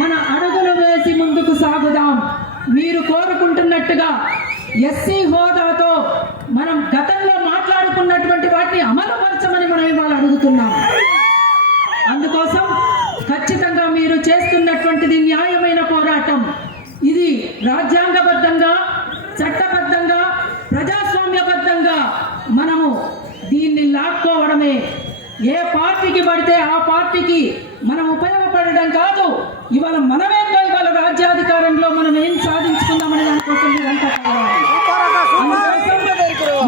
మన అడుగులు వేసి ముందుకు సాగుదాం. మీరు కోరుకుంటున్నట్టుగా ఎస్సీ హోదాతో మనం గతంలో మాట్లాడుకున్నటువంటి వాటిని అమలుపరచమని మనం ఇవాళ అడుగుతున్నాం. అందుకోసం ఖచ్చితంగా మీరు చేస్తున్నటువంటిది న్యాయమైన పోరాటం. ఇది రాజ్యాంగబద్ధంగా, చట్టబద్ధంగా, ప్రజాస్వామ్యబద్ధంగా మనము దీన్ని లాక్కోవడమే. ఏ పార్టీకి పడితే ఆ పార్టీకి మనం ఉపయోగపడడం కాదు. ఇవాళ మనమేంటో ఇవాళ రాజ్యాధికారంలో మనం ఏం సాధించుకుందామనే దానికోసం మీరంతా కావాలి.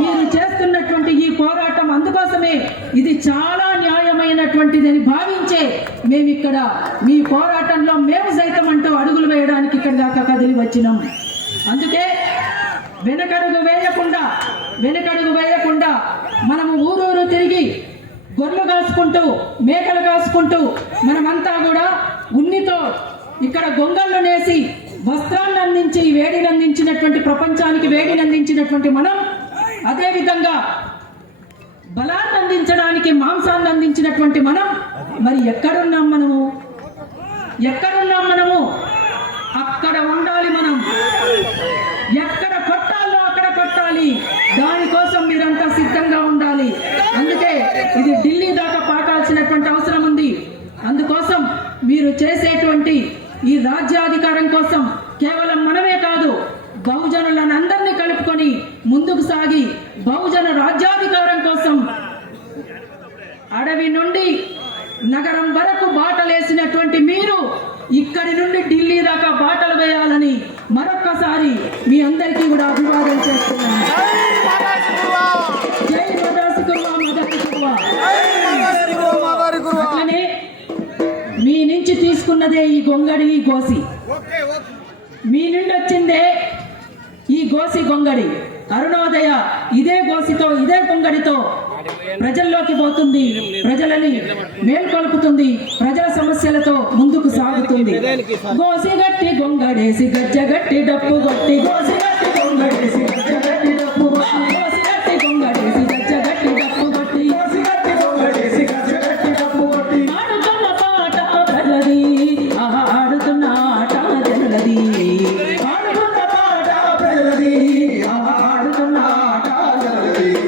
మీరు చేస్తున్నటువంటి ఈ పోరాటం అందుకోసమే. ఇది చాలా న్యాయమైనటువంటిదని భావించే మేము ఇక్కడ మీ పోరాటంలో మేము సైతం అంటూ అడుగులు వేయడానికి ఇక్కడ దాకా కదిలి వచ్చినాం. అందుకే వెనకడుగు వేయకుండా మనము ఊరూరు తిరిగి గొర్రెలు కాసుకుంటూ, మేకలు కాసుకుంటూ మనమంతా కూడా ఉన్నితో ఇక్కడ గొంగళ్ళు నేసి వస్త్రాన్ని అందించి వేడిని అందించినటువంటి, ప్రపంచానికి వేడిని అందించినటువంటి మనం, అదేవిధంగా బలాన్ని అందించడానికి మాంసాన్ని అందించినటువంటి మనం మరి ఎక్కడున్నాం మనము? అక్కడ ఉండాలి. మనం ఎక్కడ కొట్టాలో అక్కడ కొట్టాలి. దానికోసం మీరంతా సిద్ధంగా ఉండాలి. అందుకే ఇది ఢిల్లీ దాకా పాకాల్సినటువంటి అవసరం ఉంది. అందుకోసం మీరు చేసేటువంటి ఈ రాజ్యాధికారం కోసం కేవలం మనమే కాదు, బహుజనులను అందరినీ కలుపుకొని ముందుకు సాగి బహుజన రాజ్యాధికారం కోసం అడవి నుండి నగరం వరకు బాటలేసినటువంటి మీరు ఇక్కడి నుండి ఢిల్లీ దాకా బాటలు వేయాలని మరొక్కసారి మీ అందరికీ కూడా అభివాదం చేస్తున్నాను. జై అట్లనే మీ నుంచి తీసుకున్నదే ఈ గొంగడి, ఈ గోసి. మీ నుండి వచ్చిందే ఈ గోసి గొంగడి. అరుణోదయ ఇదే గోసితో, ఇదే గొంగడితో ప్రజల్లోకి పోతుంది, ప్రజలని మేల్కొల్పుతుంది, ప్రజల సమస్యలతో ముందుకు సాగుతుంది. గోసి గట్టి గొంగడేసి గజ్జగట్టి డప్పు గట్టి, గోసి గట్టి గొంగడేసి గజ్జగట్టి డప్పు గట్టి, గోసి గట్టి గొంగడేసి గజ్జగట్టి డప్పు గట్టి, గోసి గట్టి గొంగడేసి గజ్జగట్టి డప్పు గట్టి. ఆడుతున్న పాట ప్రజలది, ఆహా ఆడుతున్న ఆట జనులది. ఆడుతున్న పాట ప్రజలది, ఆహా ఆడుతున్న ఆట జనులది.